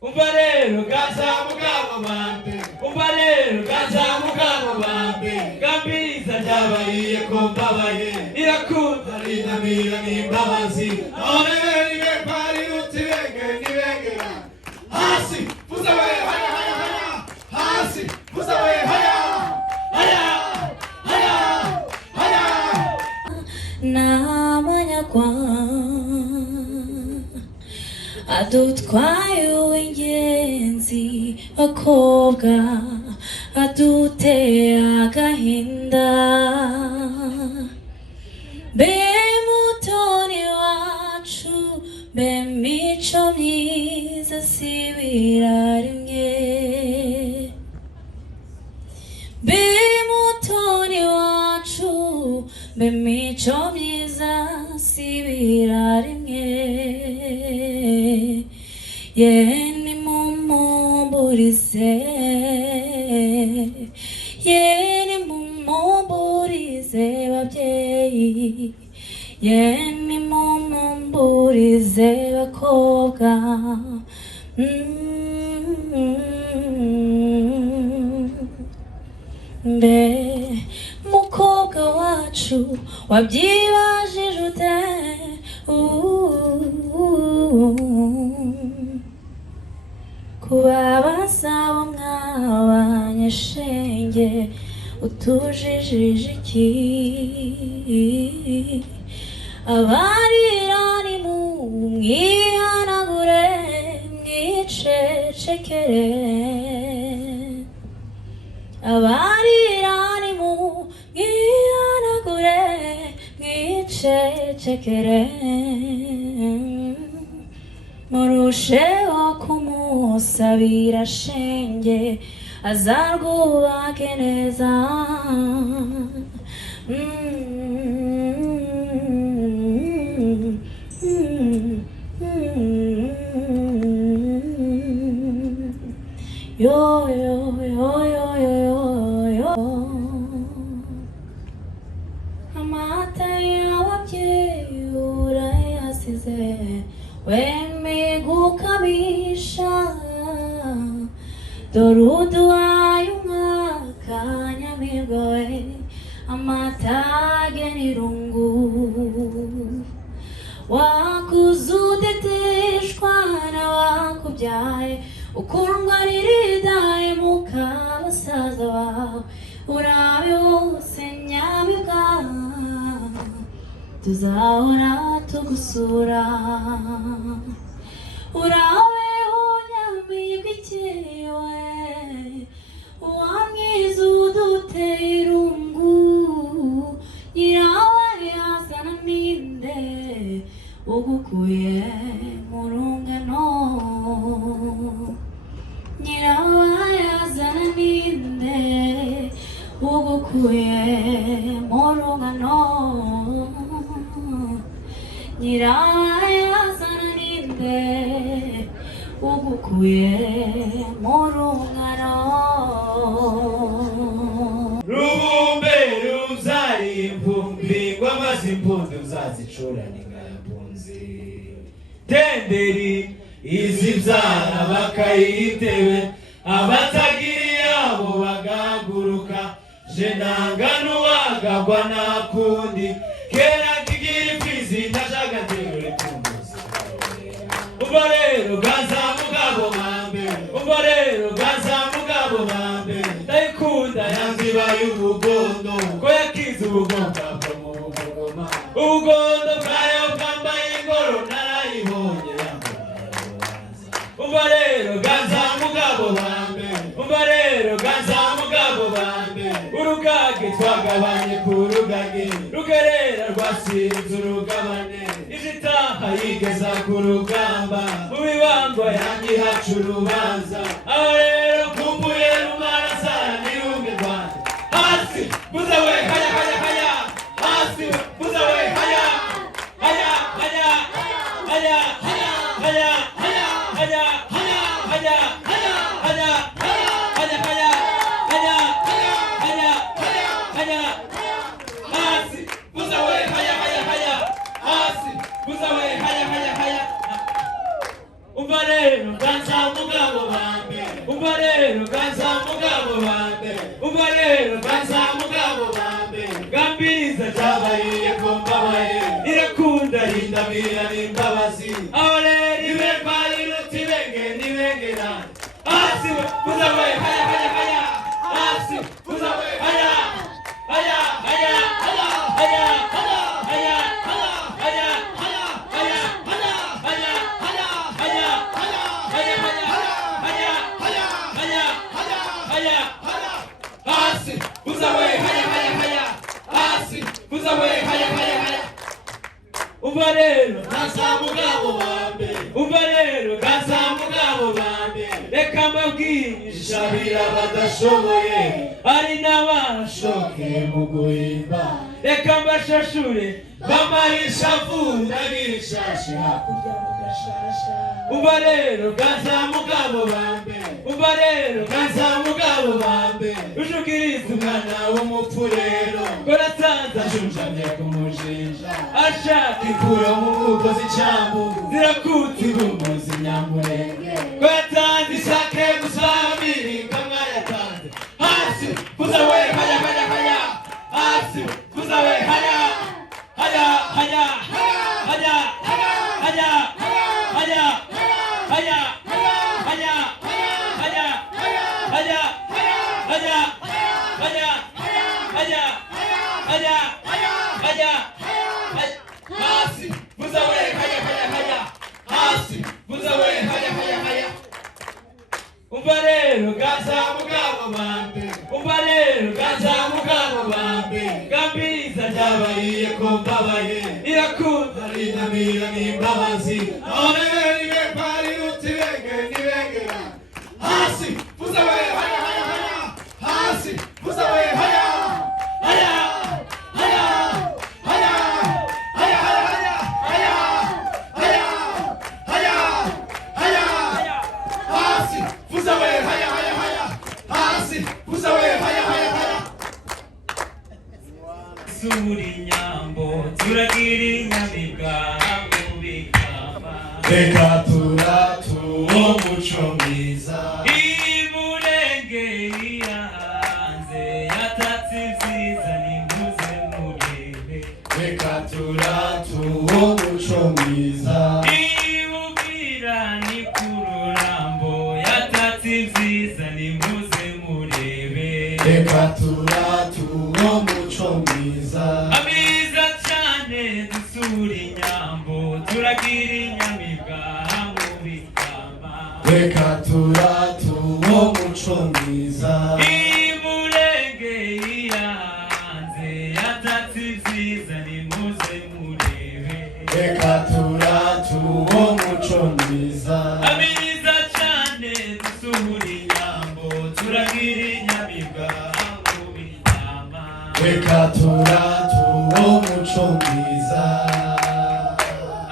umbarero gaza mugabo bambe umbarero gaza mugabo bambe gambiza ryabaye ko mbabaye irakunda rinamira n'imbabazi orere pari utibenge nibengera hasi vuza we haya haya haya hasi vuza we haya haya haya haya namanyagwa adutwaye uw'ingenzi bakobwa aduteye agahinda be mutoni wacu be mico myiza sibira rimwe be mutoni wacu be mico myiza sibira rimwe yeni mumumburize yeni mumumburize babyeyi yeni mumumburize bakobwa mbe mukobwa wacu wabyibajije ute kubabasaba mwabanyeshenge utujijije iki abarira ni mumwihanagure mwicecekere abarira ni mumwihanagure mwicecekere murusheho kumusabira shenge azarwubake neza yo yo yo yo yo yo amata y'ababyeyi urayasize wemeye gukabisha dore uduhaye umwaka nyamibwa we amatage n'irungu wakuze uteteshwa n'abakubyaye ukundwa n'iridaye muka basaza bawe urabe wose nyamibwa tuzahora tugusura urabeho nyamibwa ikewe wamwiza uduteye irungu nyirawe yazana ninde ugukuye mu rungano nyirawe yazana ninde ugukuye mu rungano nyirayazana ninde ugukuye mu rungano rubumbe ruzari imvumbi ngwamaze impunzi uzazicurane ingarapunzi tenderi izibyara bakayitebe abatagiriye abo bagaguruka jenanga n'uwagagwa nakundi kera kigira imfizi ndajaga ndirure kumuzi umbarero gaza mugabo bambe umbarero gaza mugabo bambe ndayikunda yanzibaye ubugondo ko yakize ubugondo bwa mu bugoma ubugondo bwayo bwambaye ingoro narayibonye umbarero gaza mugabo bambe umbarero gaza mugabo bambe urugage twagabanye ku rugage rugerera rwasinze urugabane izitaha yigeza ku rugamba mu bibangwa yangihaca urubanza aho rero kumbuye rumarasara nirunge rwanda hasi buza we haya haya haya hasi buza we haya haya haya haya haya haya haya haya haya haya haya haya haya haya haya hasi buza we haya haya haya hasi buza we haya haya haya umva rero rero ganza mugabo bambe umva rero ganza mugabo bambe umva rero ganza mugabo bambe gambiriza cyabaye ko mbabaye irakunda rindamira n'imbabazi aho rero ibe bari rutibenge nibengera asi uzawe haya haya haya asi uzawe haya haya haya haya haya haya haya umva rero ganza mugabo bambe umva rero ganza mugabo bambe reka mbabwirisha shabira badashoboye ari n'abashoke mu guhimba reka mbashashure bamarisha vuda birishashi hakurya mu gashasha umva rero ganza mugabo bambe umva rero ganza mugabo bambe ushukiriza umwana w'umupfurero korasanza ajunjamye ku mujinja ashaka ikuro mu mvugo z'icambu zirakutse ibumuzi nyamurenge korasanza ishake gusabiri kamwa yatanze hasi kuza we haya haya haya hasi kuza we haya haya haya haya haya haya haya haya haya haya haya haya haya haya haya hasi vuza we haya haya haya hasi vuza we haya haya haya umva rero ganza mugabo bambe umva rero ganza mugabo bambe gambiriza cyabaye ko mbabaye irakunda rindamira n'imbabazi aho rero ibe bari rutibenge nibengera hasi vuza we haya haya haya hasi vuza we haya haya haya haya haya haya haya haya haya haya hasi vuza we haya haya haya hasi vuza we haya haya haya suri nyambo turagira inyamibwa mubikama reka turatu umuco mwiza imurenge iyanze yatatse ibyiza nimuze murebe reka turatu umuco mwiza ibubwira ni kururambo yatatse ibyiza nimuze murebe reka turatu umuco mwiza abiza cyane dusura inyambo turagira inyamibwa mubikama reka turatu umuco mwiza imurenge iyanze yatatse ibyiza nimuze murebe reka turatu umuco mwiza abiza cyane dusura inyambo turagira inyamibwa mubikama reka turatu umuco mwiza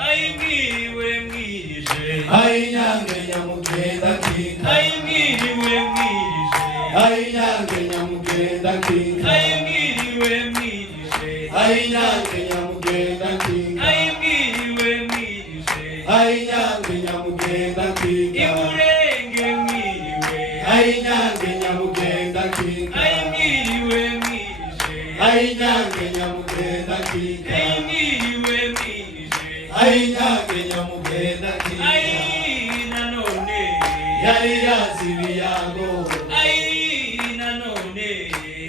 ayimwiriwe mwirije ayinyange nyamugenda kinga ayimwiriwe mwirije ayinyange nyamugenda kinga ayimwiriwe mwirije ayinyange nyamugenda kinga ayimwiriwe mwirije ayinyange nyamugenda kinga imurenge mwiriwe ayinyange nyamugenda kinga ayimwiriwe mwirije ayinyange nyamugenda kinga ayimwiriwe mwirije ayinyange nyamugenda kinga ayina none yari yazi ibiyago ayina none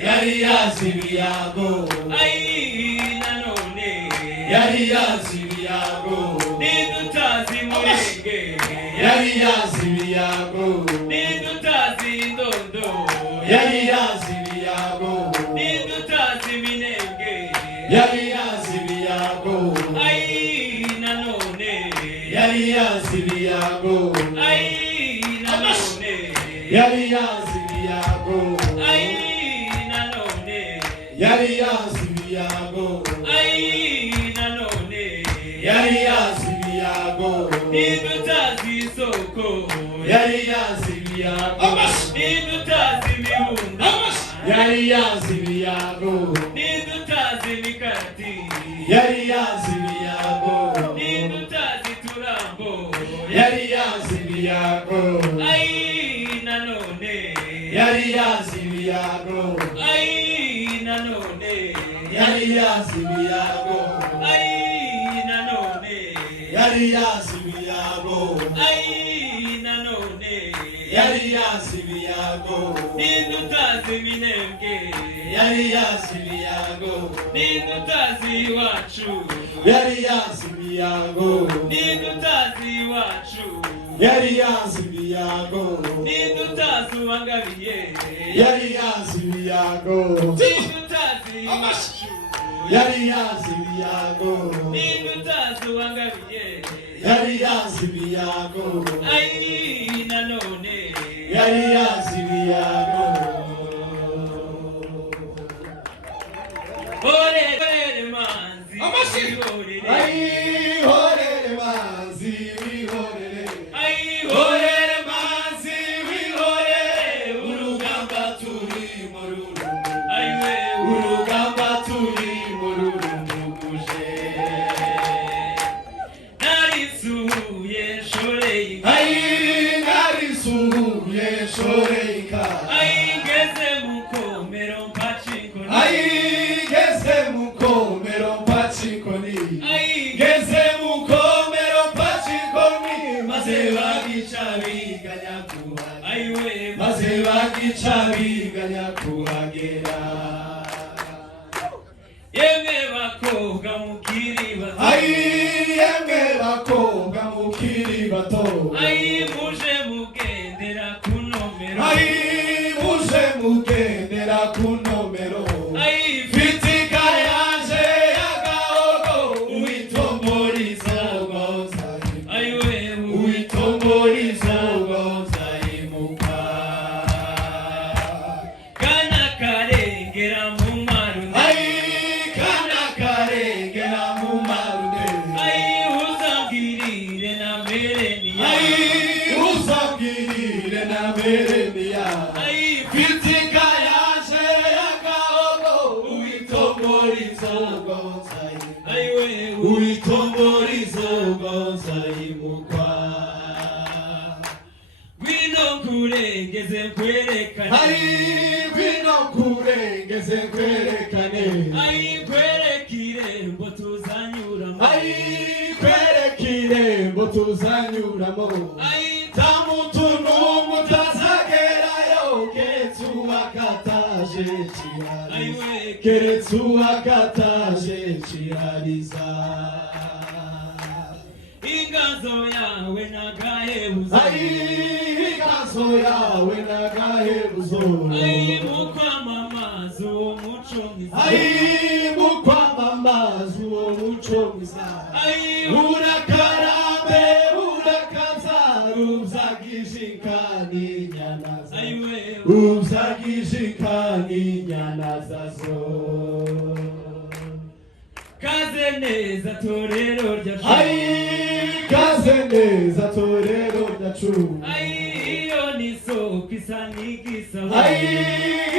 yari yazi ibiyago ayina none yari yazi ibiyago nidutazi murenge yari yazi ibiyago nidutazi indondo yari yazi ibiyago nidutazi minenge yari yazi ibiyago ayina none yari yazi ibiyago ayina none yari yazi ibiyago ayina none yari yazi ibiyago ayina none yari yazi ibiyago nidutazi isoko yari yazi ibiyago nidutazi ibihunda yari yazi ibiyago nidutazi imikati yari yazi ibiyago nidutazi turambo yari yazi ibiyago ibiyago ai nanone yari yazi ibiyago ai nanone yari yazi ibiyago ai nanone yari yazi ibiyago ai nanone yari yazi ibiyago nindutazi minembwe yari yazi ibiyago nindutazi iwacu yari yazi ibiyago nindutazi iwacu yari yazi ibiyago nindutazi uwangabiye yari yazi ibiyago nindutazi iwacu yari yazi ibiyago nindutazi uwangabiye yari yazi ibiyago ai nanone yari yazi ibiyago ore manzi ai horere manzi wihorere ai horere manzi wihorere urugamba turi mu rurumbu aiwe urugamba turi mu rurumbu guje narisuye shoreye ai narisuye shoreka ai ngeze mukomero mpachinko ai geze mukomero mpachikoni ai geze mukomero mpachikoni maze bagica biganya kuhagera aiwe maze bagica biganya kuhagera yemwe bakobwa mukiri bato ai yemwe bakobwa mukiri bato ai muje mugendera kunomero ai muje mugendera kunomero ai fitika yaje yagahogo uitomborizo gonzai aiwe uitomborizo gonzai muka kana karengera mu marundi ai kana karengera mu marude ai uzangirire na merenia ai usabwirire na berenia ai fitika yaje yagahogo uitomborizo gonzai aiwe uitomborizo gonzai mukwa wino kurengeze kwerekana ai bino kurengeze kwerekane ai kwerekire mbo tuzanyuramo ai kwerekire ngo tuzanyuramo ai tamuntu n'umwe utazagerayo keretse uwakataje kirari aiwe keretse uwakataje kirariza inganzo yawe nagahebuzo ai ikazo yawe nagahebuzo ai mukwamamaza uwo muco mwiza ai mukwamamaza uwo muco mwiza ai urakarambe urakaza rubzagishikani nyanaza aiwe rubzagishikani nyanazazo kaze neza torero rya ai kaze neza torero ryacu ai iyo ni soko isa n'igisabo ai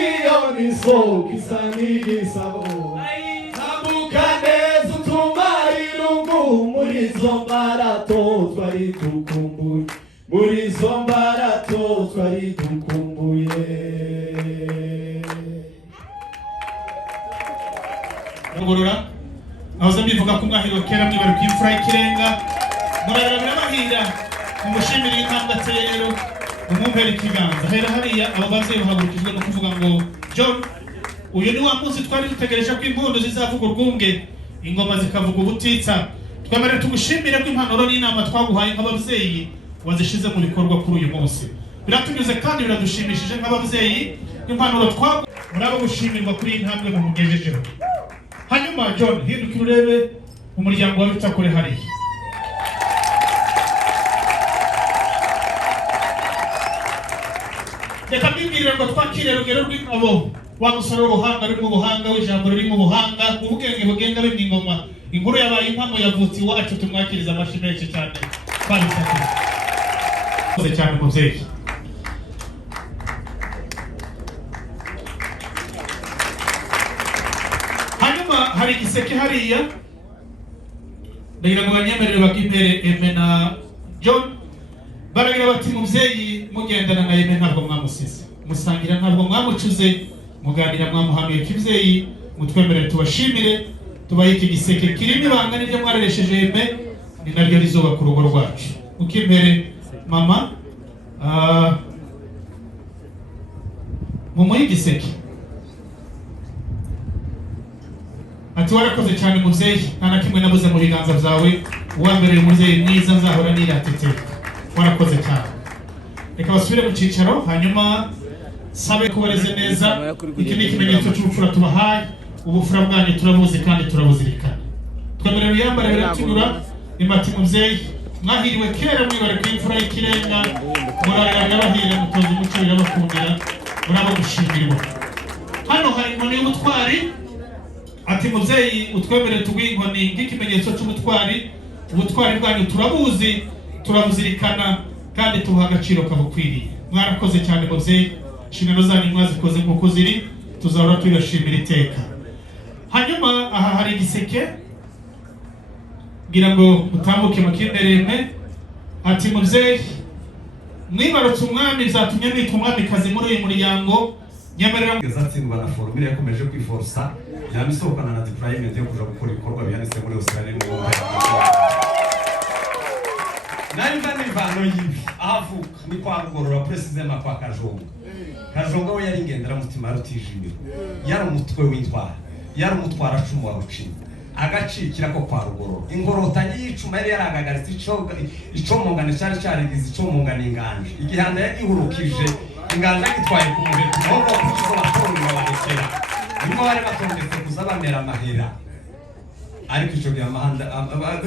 iyo ni soko isa n'igisabo ai tambuka neza utuma irungu muri izo mbarato twari dukumbuye muri izo mbarato twari dukumbuye ngorora nahoze mbivuga ko mwahiro kera mwibaruka imfura y'ikirenga murarira birabahira mumushimire intambwe ateye rero mumumpera ikiganza hera hariya abo bavyeyi bahagurukijwe no kuvuga ngo John uyu ni wa munsi twari dutegereje ko impundu zizavuga urwunge ingoma zikavuga ubutitsa twemere tugushimire ko impanuro n'inama twaguhaye nk'abavyeyi wazishize mu bikorwa kuri uyu munsi biratunyuze kandi biradushimishije nk'abavyeyi impanuro murabo gushimirwa kuri iyi ntambwe mumugejejeho hanyuma John hindukira urebe umuryango wa Bitakure hariya reka mbibwirire ngo twakire rugero rw'ingabo wa musore w'ubuhanga rurimo ubuhanga w'ijambo ririmo ubuhanga ubwenge bugenda bimwe ingoma inkuru yabaye impamo yavutse iwacu tumwakiriza amashyi menshi cyane twabisabye cyane mubyeyi hanyuma hari igiseke hariya ndagira ngo banyemerere bakipere Eme na John baragira bati muvyeyi mugendana na yeme ntabwo mwamusize musangira ntabwo mwamucuze muganira mwamuhanuye kivyeyi mutwemerere tubashimire tubaye iki giseke kirimo ibanga n'ibyo mwareresheje yeme ni naryo rizoba ku rugo rwacu ukimbere mama mumuhe igiseke ati warakoze cyane muvyeyi nta na kimwe nabuze mu biganza byawe uwambereye umuvyeyi mwiza nzahora niratete warakoze cyane reka basubire mu cicaro hanyuma sabe kubareze neza iki ni ikimenyetso cy'ubupfura tubahaye ubupfura bwanyu turabuzi kandi turabuzirikana twemerera uyambara biratunyura imati muvyeyi mwahiriwe kera mwibare kw'imfura y'ikirenga murarira birabahira mutoza umuco birabakundira murabo gushimirwa hano hari inkoni y'ubutwari ati muvyeyi utwemerere tuguhe inkoni nk'ikimenyetso cy'ubutwari ubutwari bwanyu turabuzi turabuzirikana kandi tubuha agaciro kabukwiriye mwarakoze cyane muvyeyi inshingano zanyu mwazikoze nk'uko ziri tuzahora tubashimira iteka hanyuma aha hari igiseke ngira ngo mutambuke mukindereme ati muvyeyi mwibarutse umwami byatumye mwitwa umwamikazi muri uyu muryango nyemerera atsindwa na forumire yakomeje kwiforsa yamisohokana na deployment yo kuja gukora ibikorwa byanditse muri Australia nari mva n'imvano y'ibi ahavuka ni kwa Rugorora precisement kwa Kajonga we yari ngendera mutima rutijimiro yari umutwe w'intwara yari umutwara cumu wa rucinya agacikira ko kwa Rugorora ingorotanye y'icuma yari yaragagaritse ico mungane cyari cyarigize ico mungane inganje igihanda yagihurukije inganje gitwaye ku muheto no kuko batonga barekera niko bari batondetse kuzabamera amahera ariko ico gihe amahanda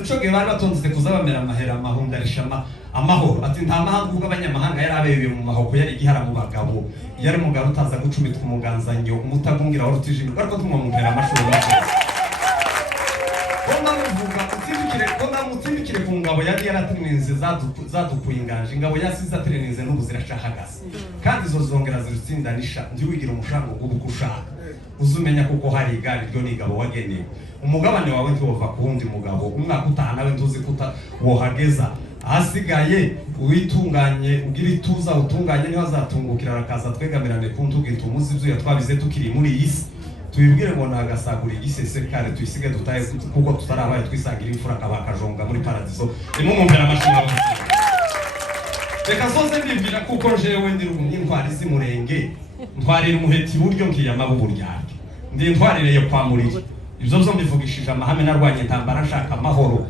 ico gihe bari batondetse kuzabamera amahera amahunda arishama amahoro ati nta mahanga ubwo abanyamahanga yari abebeye mu mahoko yari igihara mu bagabo yari mugabo utaza gucumitwa umuganzanyo umutagungira wa rutijimi ariko tumwamubera amashuri mutsindikire ku ngabo yari yaratirinze zadukuye inganje ingabo yasize atirinze n'ubuziracahagaze kandi izo zongera zirutsindanisha ndiwigira umushango w'ubuko ushaka uzumenya kuko hari igare ryo n'ingabo wagenewe umugabane wawe ntiwova ku wundi mugabo umwaka utaha nawe ntuzi kuta wohageza ahasigaye uitunganye ugira ituza utunganye niho azatungukira arakaza twegamirane ku ntugi tumuzi ibyo twabize tukiri muri iyi si tubibwire ngo nagasagura igisesekare tuyisige dutaye kuko tutarabaye twisangira imfura kabakajonga muri paradiso rimwe mumpera amashinga reka soze mbibwira kuko jewe ndi umunyintwari z'imurenge ntwarira umuheti buryo nkiyama buburyarye ndi ntwarireye kwa muriri ibyo byo mbivugishije amahame narwanye intambara nshaka amahoro